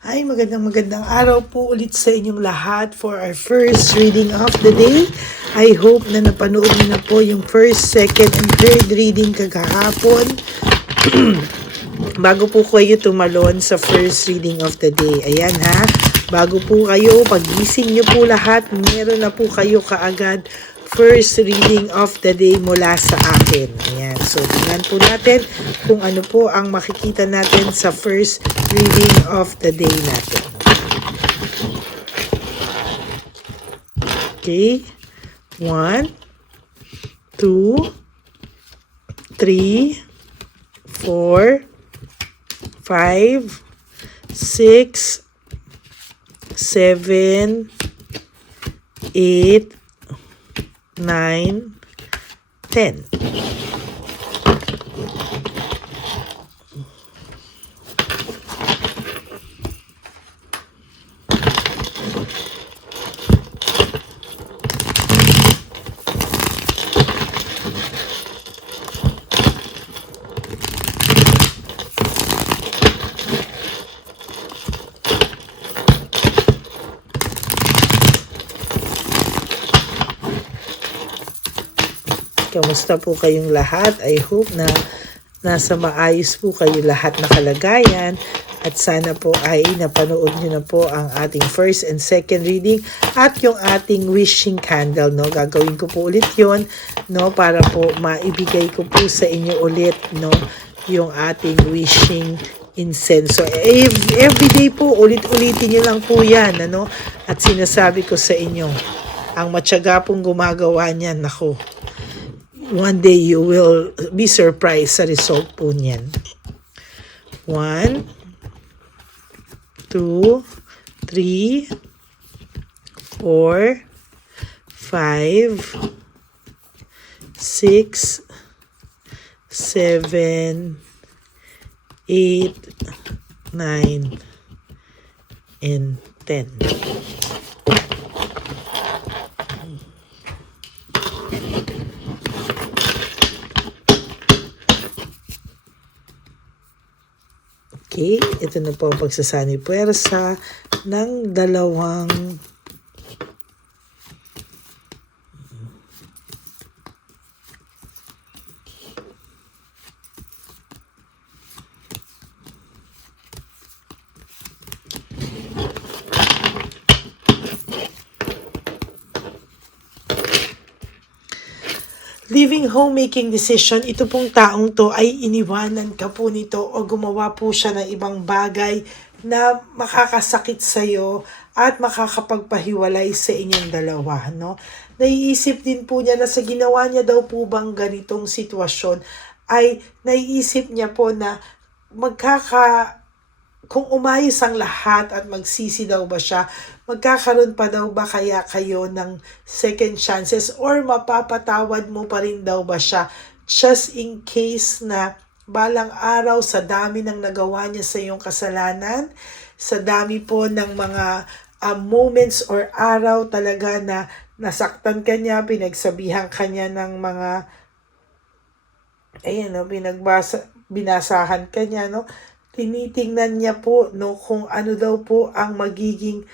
Ay, magandang araw po ulit sa inyong lahat for our first reading of the day. I hope na napanood niyo na po yung first, second, and third reading kagahapon. Bago po kayo tumalon sa first reading of the day. Ayan ha, bago po kayo, pagising niyo po lahat, meron na po kayo kaagad first reading of the day mula sa akin. Ayan, so tingnan po natin kung ano po ang makikita natin sa first reading of the day natin. Okay, 1, 2, 3, 4, 5, 6, 7, 8, 9, 10. Kamusta po kayong lahat? I hope na nasa maayos po kayo lahat na kalagayan at sana po ay napanood nyo na po ang ating first and second reading at yung ating wishing candle, no? Gagawin ko po ulit yon, no? Para po maibigay ko po sa inyo ulit, no? Yung ating wishing incense. So, everyday po, ulit-ulitin nyo lang po yan, ano? At sinasabi ko sa inyo, ang matyaga pong gumagawa niyan, nako, one day you will be surprised sa result po niyan. 1, 2, 3, 4, 5, 6, 7, 8, 9, and 10. Okay, ito na po ang pagsasani puwersa ng dalawang living homemaking decision. Ito pong taong to ay iniwanan ka po nito o gumawa po siya ng ibang bagay na makakasakit sa iyo at makakapagpahiwalay sa inyong dalawa, no? Naiisip din po niya na sa ginawa niya daw po bang ganitong sitwasyon ay naiisip niya po na kung umayos ang lahat at magsisi daw ba siya, magkakaroon pa daw ba kaya kayo ng second chances or mapapatawad mo pa rin daw ba siya just in case na balang araw sa dami ng nagawa niya sa iyong kasalanan, sa dami po ng mga moments or araw talaga na nasaktan ka niya, pinagsabihan ka niya ng mga binasahan ka niya, no? Tinitingnan niya po, no, kung ano daw po ang magiging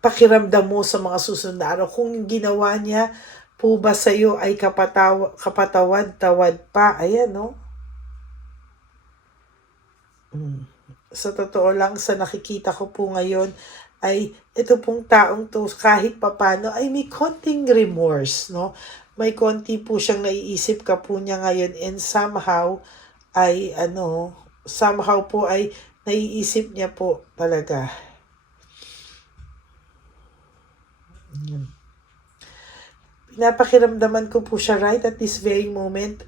pakiramdam mo sa mga susunod na araw. Kung ginawa niya po ba sa iyo ay kapatawad-tawad pa. Ayan, no? Sa totoo lang, sa nakikita ko po ngayon, ay ito pong taong to kahit papano ay may konting remorse, no? May konti po siyang naiisip ka po niya ngayon and somehow po ay naiisip niya po talaga. Pinapakiramdaman ko po siya right at this very moment.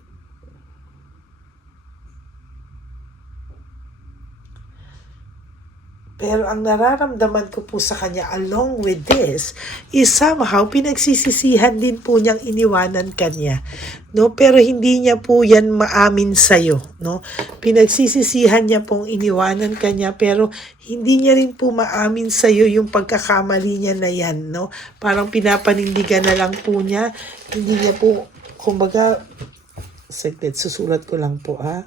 Pero ang nararamdaman ko po sa kanya along with this is somehow pinagsisisihan din po niyang iniwanan kanya, no? Pero hindi niya po yan maamin sa'yo, no? Pinagsisisihan niya pong iniwanan kanya pero hindi niya rin po maamin sa'yo yung pagkakamali niya na yan, no? Parang pinapanindigan na lang po niya. Hindi niya po, kumbaga, saglit, susulat ko lang po, ha?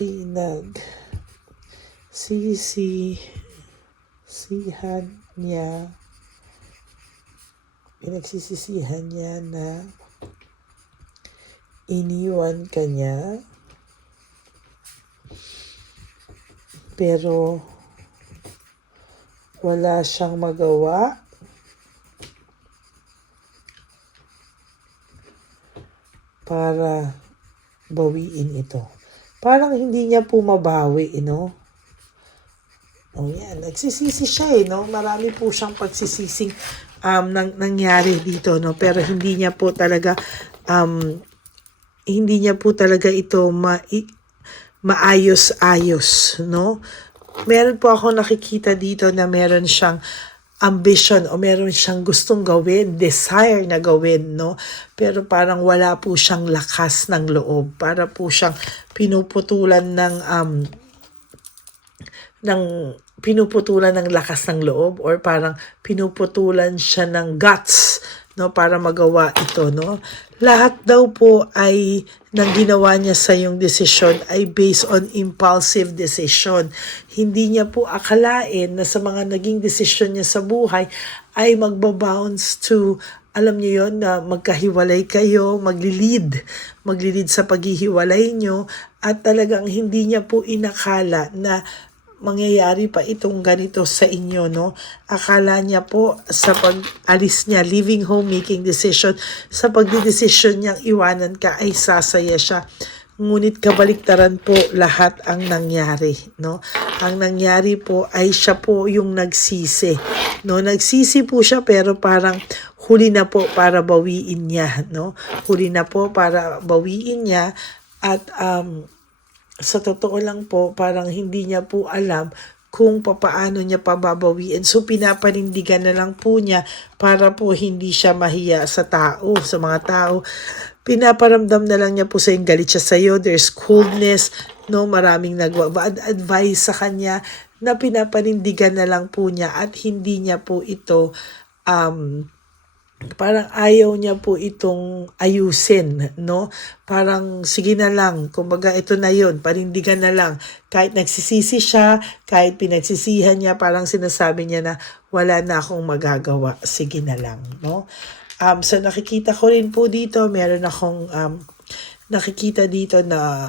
pinagsisisihan niya na iniwan ka niya, pero wala siyang magawa para bawiin ito. Parang hindi niya po mabawi, Oh, yan. Nagsisisi siya, no? Marami po siyang pagsisising nangyari dito, no? Pero hindi niya po talaga ito maayos-ayos, no? Meron po ako nakikita dito na meron siyang ambition o meron siyang gustong gawin, desire na gawin, no? Pero parang wala po siyang lakas ng loob. Para po siyang pinuputulan ng lakas ng loob, or parang pinuputulan siya ng guts, no, para magawa ito, no. Lahat daw po ay nang ginawa niya sa yung desisyon ay based on impulsive decision. Hindi niya po akalain na sa mga naging desisyon niya sa buhay ay magbabounce to, alam niyo yon, na magkahiwalay kayo, maglilid sa paghihiwalay niyo, at talagang hindi niya po inakala na mangyayari pa itong ganito sa inyo, no? Akala niya po sa pag-alis niya, leaving home, making decision, sa pagdidesisyon niyang iwanan ka ay sasaya siya. Ngunit kabaliktaran po lahat ang nangyari, no? Ang nangyari po ay siya po yung nagsisi, no? Nagsisi po siya, pero parang huli na po para bawiin niya, no? Huli na po para bawiin niya, at sa totoo lang po, parang hindi niya po alam kung papaano niya pababawiin. So, pinapanindigan na lang po niya para po hindi siya mahiya sa mga tao. Pinaparamdam na lang niya po sa yung galit siya sa'yo. There's coldness, no? Maraming nag-advise sa kanya na pinapanindigan na lang po niya, at hindi niya po ito parang ayaw niya po itong ayusin, no? Parang sige na lang, kumbaga ito na yun, panindigan na lang. Kahit nagsisisi siya, kahit pinagsisihan niya, parang sinasabi niya na wala na akong magagawa, sige na lang, no? So nakikita ko rin po dito, meron akong nakikita dito na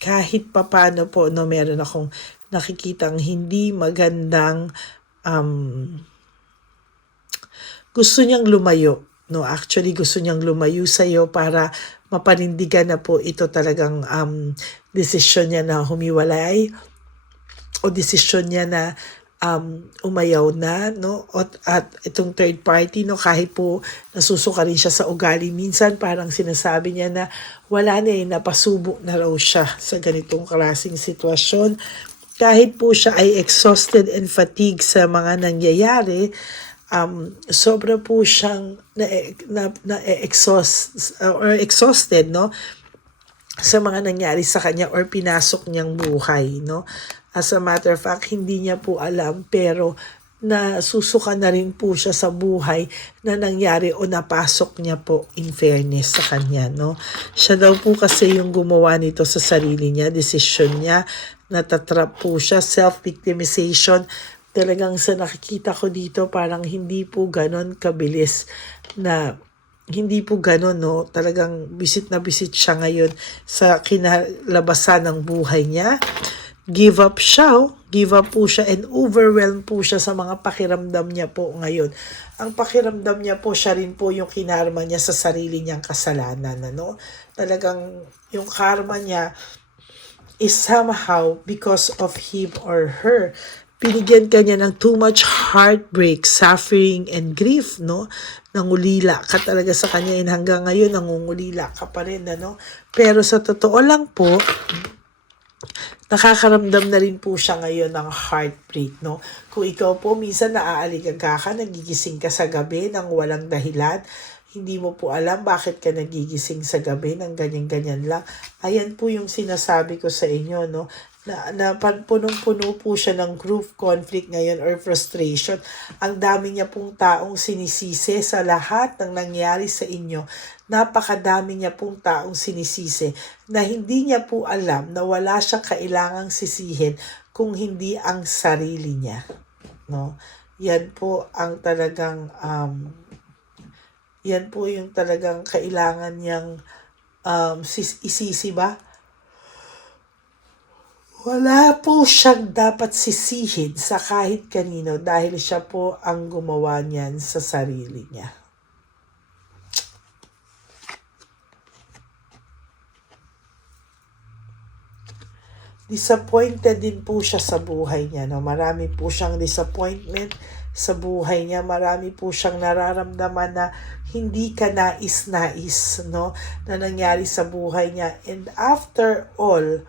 kahit papano po, no, meron akong nakikitang hindi magandang gusto niyang lumayo, no? Actually, gusto niyang lumayo sa iyo para mapanindigan na po ito talagang desisyon niya na humiwalay, o desisyon niya na umayaw na, no? At itong third party, no, kahit po nasusuka rin siya sa ugali, minsan parang sinasabi niya na wala na, napasubo na raw siya sa ganitong klaseng sitwasyon. Kahit po siya ay exhausted and fatigued sa mga nangyayari, sobra po siyang exhausted, no, sa mga nangyari sa kanya or pinasok niyang buhay, no. As a matter of fact, hindi niya po alam, pero nasusuka na rin po siya sa buhay na nangyari o napasok niya po, in fairness sa kanya, no. Siya daw po kasi yung gumawa nito sa sarili niya, decision niya, natatrap po siya, self-victimization. Talagang sa nakikita ko dito, parang hindi po ganon kabilis na, hindi po ganon, no? Talagang bisit na bisit siya ngayon sa kinalabasan ng buhay niya. Give up po siya and overwhelmed po siya sa mga pakiramdam niya po ngayon. Ang pakiramdam niya po, siya rin po yung kinarma niya sa sarili niyang kasalanan, ano? Talagang yung karma niya is somehow because of him or her. Binigyan ka niya ng too much heartbreak, suffering, and grief, no? Nangulila ka talaga sa kanya, and hanggang ngayon nangungulila ka pa rin, ano? Pero sa totoo lang po, nakakaramdam na rin po siya ngayon ng heartbreak, no? Kung ikaw po, minsan naaaligag ka, nagigising ka sa gabi ng walang dahilan, hindi mo po alam bakit ka nagigising sa gabi ng ganyan-ganyan lang. Ayan po yung sinasabi ko sa inyo, no? na punong-puno po siya ng group conflict ngayon or frustration. Ang dami niya pong taong sinisisi sa lahat ng nangyari sa inyo. Napakadami niya pong taong sinisisi na hindi niya po alam na wala siyang kailangang sisihin kung hindi ang sarili niya. No? Yan po ang talagang yan po yung talagang kailangan niyang isisi ba? Wala po siyang dapat sisihin sa kahit kanino dahil siya po ang gumawa niyan sa sarili niya. Disappointed din po siya sa buhay niya. No? Marami po siyang disappointment sa buhay niya. Marami po siyang nararamdaman na hindi ka nais-nais, no? Na nangyari sa buhay niya. And after all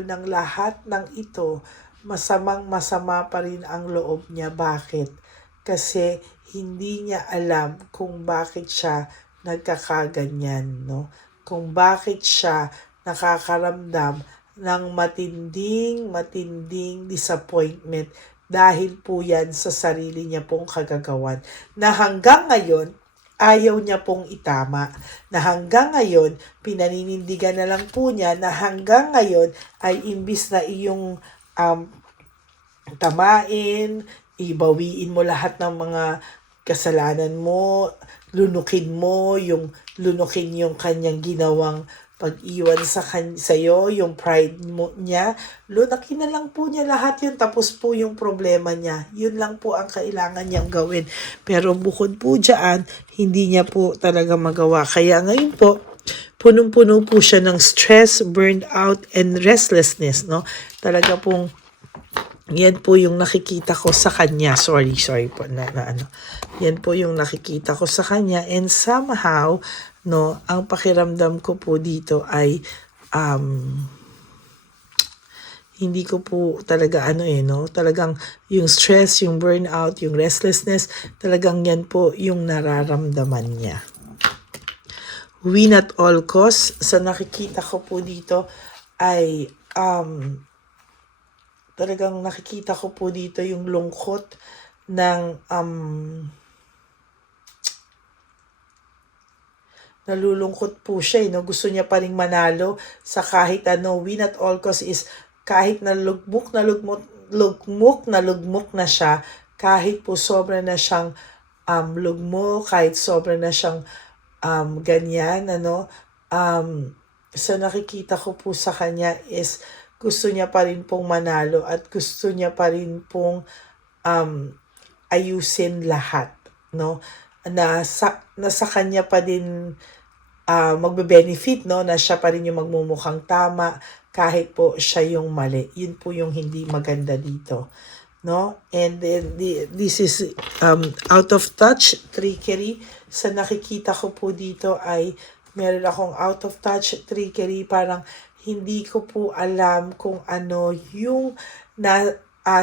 ng lahat ng ito, masamang-masama pa rin ang loob niya. Bakit? Kasi hindi niya alam kung bakit siya nagkakaganyan, no? Kung bakit siya nakakaramdam ng matinding disappointment dahil po yan sa sarili niya pong kagagawan. Na hanggang ngayon, ayaw niya pong itama, na hanggang ngayon, pinaninindigan na lang po niya, na hanggang ngayon ay imbis na iyong tamain, ibawiin mo lahat ng mga kasalanan mo, lunukin yung kanyang ginawang pag-iwan sa'yo, yung pride mo niya, lunakin na lang po niya lahat yun, tapos po yung problema niya. Yun lang po ang kailangan niyang gawin. Pero bukod po dyan, hindi niya po talaga magawa. Kaya ngayon po, punong-puno po siya ng stress, burned out, and restlessness, no? Talaga pong yan po yung nakikita ko sa kanya. Sorry po na ano. Yan po yung nakikita ko sa kanya, and somehow, no, ang pakiramdam ko po dito ay hindi ko po talaga talagang yung stress, yung burnout, yung restlessness, talagang yan po yung nararamdaman niya. Win at all costs, sa nakikita ko po dito ay talagang nakikita ko po dito yung lungkot ng nalulungkot po siya, no? Gusto niya pa ring manalo sa kahit ano. Win at all costs is kahit na lugmok na siya, kahit po sobra na siyang lugmok, kahit sobra na siyang ganyan, so nakikita ko po sa kanya is gusto niya pa rin pong manalo at gusto niya pa rin pong ayusin lahat, no? Na sa kanya pa din magbe-benefit, no? Na siya pa rin yung magmumukhang tama kahit po siya yung mali. Yun po yung hindi maganda dito, no? And then this is out of touch, trickery. Sa nakikita ko po dito ay meron akong out of touch, trickery, parang hindi ko po alam kung ano yung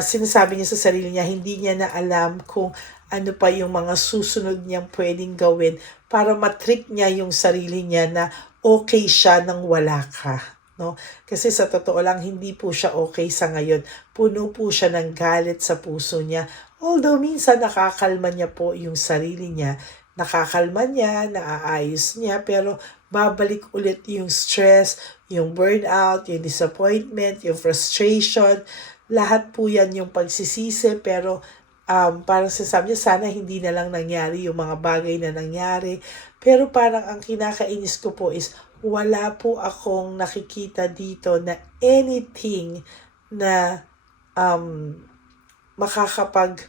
sinasabi niya sa sarili niya. Hindi niya na alam kung ano pa yung mga susunod niyang pwedeng gawin para matrick niya yung sarili niya na okay siya nang wala ka, no? Kasi sa totoo lang, hindi po siya okay sa ngayon. Puno po siya ng galit sa puso niya. Although minsan nakakalma niya po yung sarili niya, naaayos niya, pero babalik ulit yung stress, yung burnout, yung disappointment, yung frustration. Lahat po yan yung pagsisisi, pero parang sasabi niya, sana hindi na lang nangyari yung mga bagay na nangyari. Pero parang ang kinakainis ko po is, wala po akong nakikita dito na anything na makakapag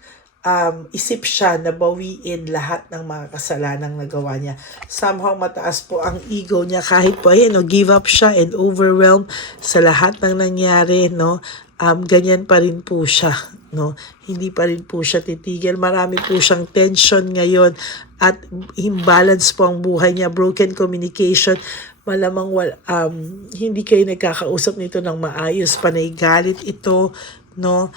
isip siya na bawiin lahat ng mga kasalanang nagawa niya. Somehow mataas po ang ego niya kahit po give up siya and overwhelmed sa lahat ng nangyari, no? Ganyan pa rin po siya, no? Hindi pa rin po siya titigil. Marami po siyang tension ngayon at imbalance po ang buhay niya, broken communication. Malamang hindi kayo nagkakausap nito ng maayos, panay galit ito, no?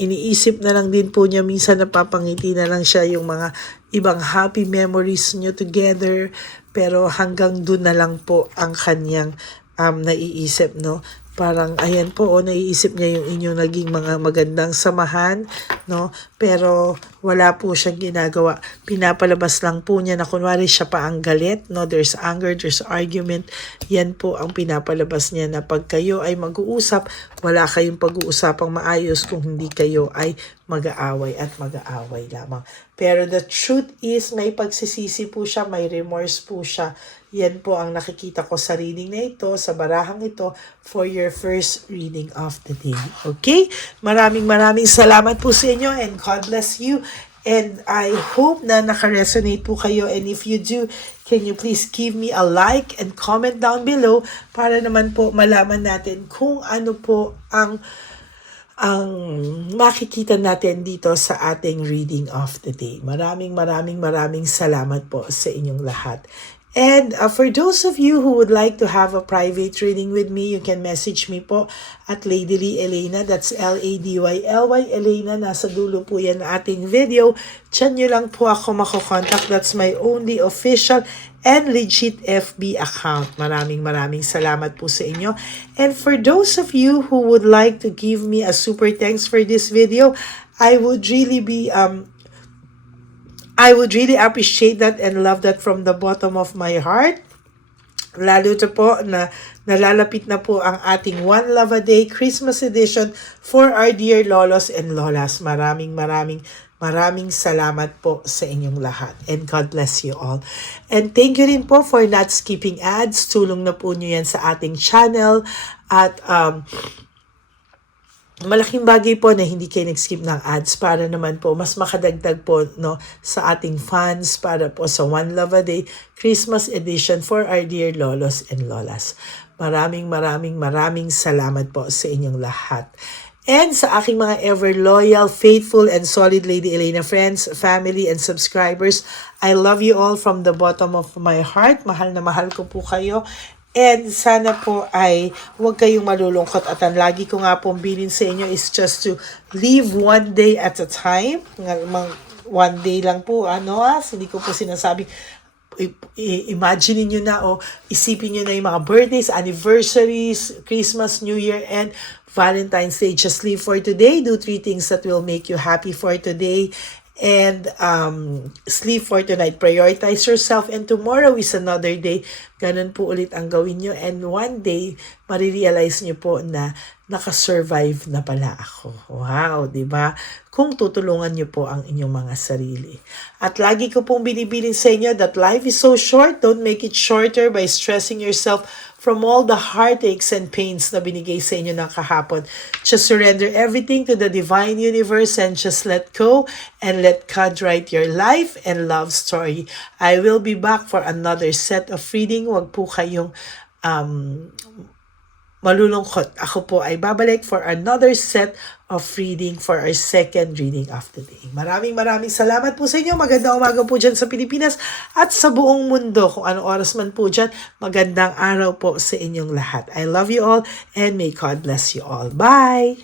Iniisip na lang din po niya, minsan napapangiti na lang siya yung mga ibang happy memories niyo together, pero hanggang dun na lang po ang kanyang naiisip, no? Parang, ayan po, naiisip niya yung inyong naging mga magandang samahan, no? Pero, wala po siyang ginagawa. Pinapalabas lang po niya na kunwari siya pa ang galit, no? There's anger, there's argument. Yan po ang pinapalabas niya na pag kayo ay mag-uusap, wala kayong pag-uusapang maayos kung hindi kayo ay mag-aaway at mag-aaway lamang. Pero the truth is, may pagsisisi po siya, may remorse po siya. Yan po ang nakikita ko sa reading na ito, sa barahang ito, for your first reading of the day. Okay? Maraming salamat po sa inyo and God bless you. And I hope na naka-resonate po kayo. And if you do, can you please give me a like and comment down below para naman po malaman natin kung ano po ang makikita natin dito sa ating reading of the day. Maraming salamat po sa inyong lahat. And for those of you who would like to have a private reading with me, you can message me po at Ladyly Elena. That's Ladyly Elena. Nasa dulo po yan na ating video. Diyan nyo lang po ako makokontak. That's my only official and legit FB account. Maraming salamat po sa inyo. And for those of you who would like to give me a super thanks for this video, I would really appreciate that and love that from the bottom of my heart. Lalo to po na nalalapit na po ang ating One Love a Day Christmas edition for our dear lolos and lolas. Maraming salamat po sa inyong lahat. And God bless you all. And thank you rin po for not skipping ads. Tulong na po nyo yan sa ating channel. At malaking bagay po na hindi kayo nag-skip ng ads para naman po mas makadagdag po, no, sa ating fans para po sa One Love a Day Christmas edition for our dear lolos and lolas. Maraming salamat po sa inyong lahat. And sa aking mga ever loyal, faithful, and solid Lady Elena friends, family, and subscribers, I love you all from the bottom of my heart. Mahal na mahal ko po kayo. And sana po ay huwag kayong malulungkot at ang lagi ko nga pong bilin sa inyo is just to live one day at a time. One day lang po, hindi ko po sinasabing imagine niyo na o isipin niyo na yung mga birthdays, anniversaries, Christmas, New Year, and Valentine's Day. Just live for today. Do 3 things that will make you happy for today. And sleep for tonight. Prioritize yourself. And tomorrow is another day. Ganun po ulit ang gawin nyo. And one day, marirealize nyo po na nakasurvive na pala ako. Wow, di ba? Kung tutulungan nyo po ang inyong mga sarili. At lagi ko pong binibilin sa inyo that life is so short. Don't make it shorter by stressing yourself from all the heartaches and pains na binigay sa inyo ng kahapon. Just surrender everything to the divine universe and just let go and let God write your life and love story. I will be back for another set of reading. Huwag po kayong malulungkot. Ako po ay babalik for another set of reading for our second reading of the day. Maraming salamat po sa inyo. Magandang umaga po dyan sa Pilipinas at sa buong mundo. Kung anong oras man po dyan, magandang araw po sa inyong lahat. I love you all and may God bless you all. Bye!